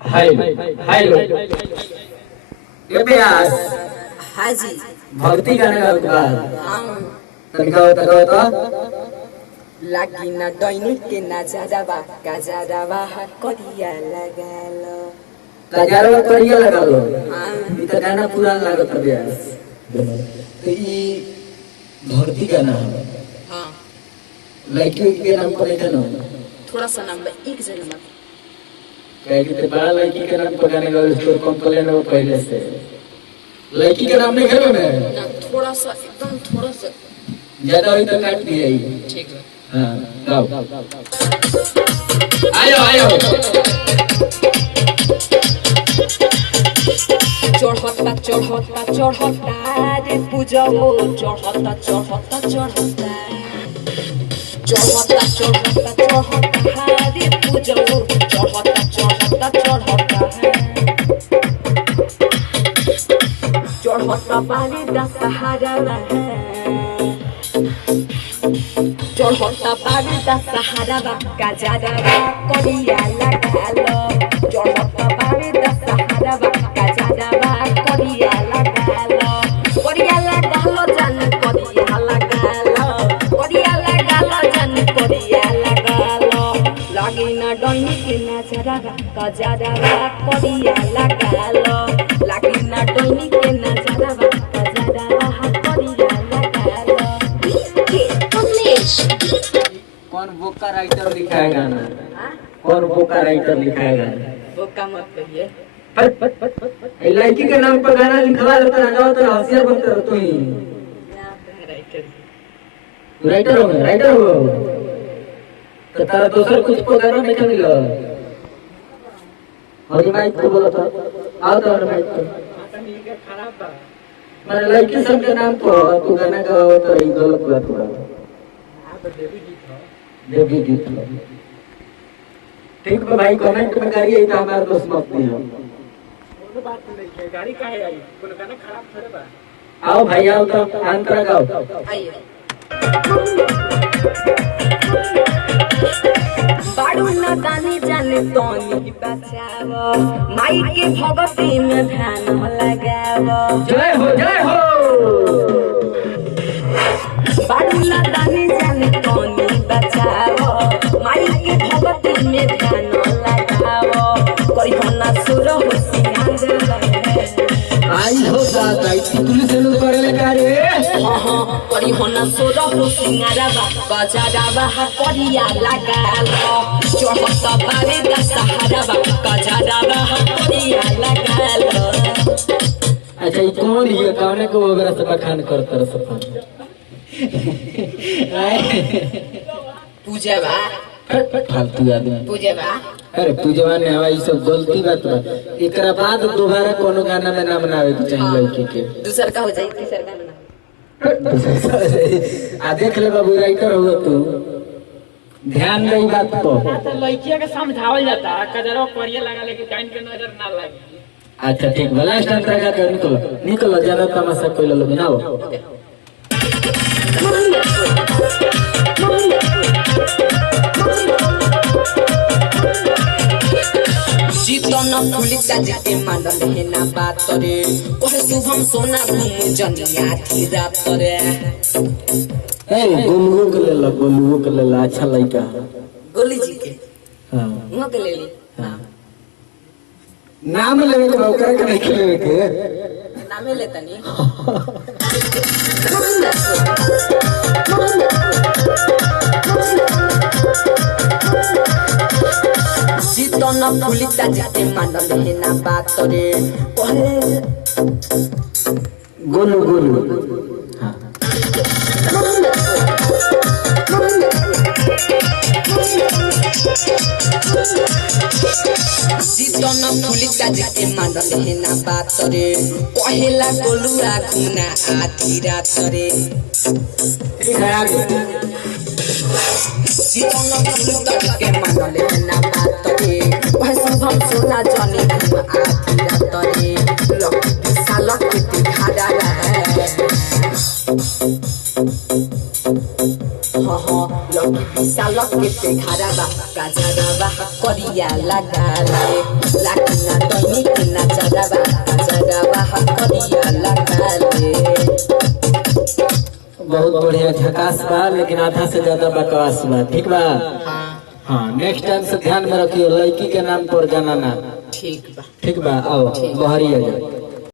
हाय हाय लो ये प्यास हाँ जी। भक्ति गाना गाओ तो हाँ। तनिका तो लागी न दैनिक के नजारा गजरावा करिया लगालो। गजरवा करिया लगा लो। हाँ। ये तो गाना पुराना लागत है प्यास। तो ये भक्ति गाना है। हाँ। लड़की के नाम पर लिखा ना थोड़ा सा नाम एक जगह मत। कहे कि ते बड़ा लड़की के नाम पर गाना गाओ तो कंप्लेन हो पहले से लड़की के नाम नहीं करो ना थोड़ा सा एकदम थोड़ा सा ज्यादा हुई तो काट दिया ही। ठीक है। हाँ गाओ आयो आयो चढ़ता रे पूजो चढ़ता रे पूजो चढ़ता पानी दशहरा चढ़ता पानी दशहरा गजरा करिया लगालो। चढ़ता पानी दशहरा गजरा करिया लगालो जान करिया लगालो जान करिया लगालो। लगी न डोनी के नजरा गजरा करिया लगालो। लगी न डोनी के नजरा गजरा करिया लगालो। कौन बोका राइटर लिखा है गाना कौन बोका राइटर लिखा है गाना बोका मत कहिए। लड़की के नाम पर गाना लिखवा लेता है गाओ तो होशियार बनते हो तुम राइटर हो तो तारा दूसरा कुछ को गाना में क्या मिला और माइक को बोला था आओ तो माइक को मैंने लड़की सब के नाम पर तू गाना गाओ तो ये गलत बात हुआ देवी गीत ठीक है भाई कमेंट में करिए तो हमारे दोस्त मत नहीं हो बात नहीं है गाड़ी का है आई कोनो गाना खराब थोड़े बा। आओ भाई आओ तो अंतरा गाओ आइए बाड़ू न दानी जाने तोनी बचावो माई के भगती में ध्यान लगावो। जय हो बाड़ू न दानी जाने तोनी बचावो माई के भगती में ध्यान लगावो। कोई होना सुर हो आई हो दादा पुलिस लोग करे लगा रे करी होना सोरा हो सिंगारावा गजरावा करिया लगालो। चढ़ता पारे दशहरावा गजरावा करिया लगालो। अच्छा ये कौन है कौन को वगैरह सब बखान करता रह सब पूजेवा फालतू आदमी पूजेवा अरे पूजवा ने हवा ये सब गलती बात बा एकरा बाद दोबारा कोनो गाना में नाम ना आवे के चाहिए लड़की के दूसर का हो जाए तीसर का ना आ देख ले बाबू राइटर हो तू ध्यान दे बात को तो लड़किया के समझावल जाता कजरो करिए लगा लेके जान के नजर ना लगे। अच्छा ठीक है लास्ट अंतरा का कर निकलो ज्यादा तमाशा कोई लो बनाओ जीतन फुली जाते मानल है ना बात रे ओहे शुभम सोना घूम जनिया थी रात रे। ए गोलुओ के ले ला अच्छा लड़का गोली जी के हां उहाँ के ले ली हां नाम लेवे के ओकरा के नहीं लेवे के नामे लेता नहीं जीतन फुली जाते मानल है ना बात रे ओहे गोलू हां जीतन फुली जाते मानल है ना बात रे पहला गोलुआ घुना आधी रात रे। जीतन फुली जाते मानल है ना बात रे ओहे शुभम सोना जनी घुम आधी रात रे। लकी सालक के घाड़ा लकी विशाल के घाड़ा गजरा करिया लगा ले। लागी ना डोनी के नजरवा कजरवा करिया लगाले। बहुत बढ़िया झकास बा, लेकिन आधा से ज्यादा बकवास बा। ठीक बा? हाँ, नेक्स्ट टाइम से ध्यान में रखियो, लड़की के नाम पर गाना ना। ठीक बा। ठीक बा? आओ बहरी आ जाओ।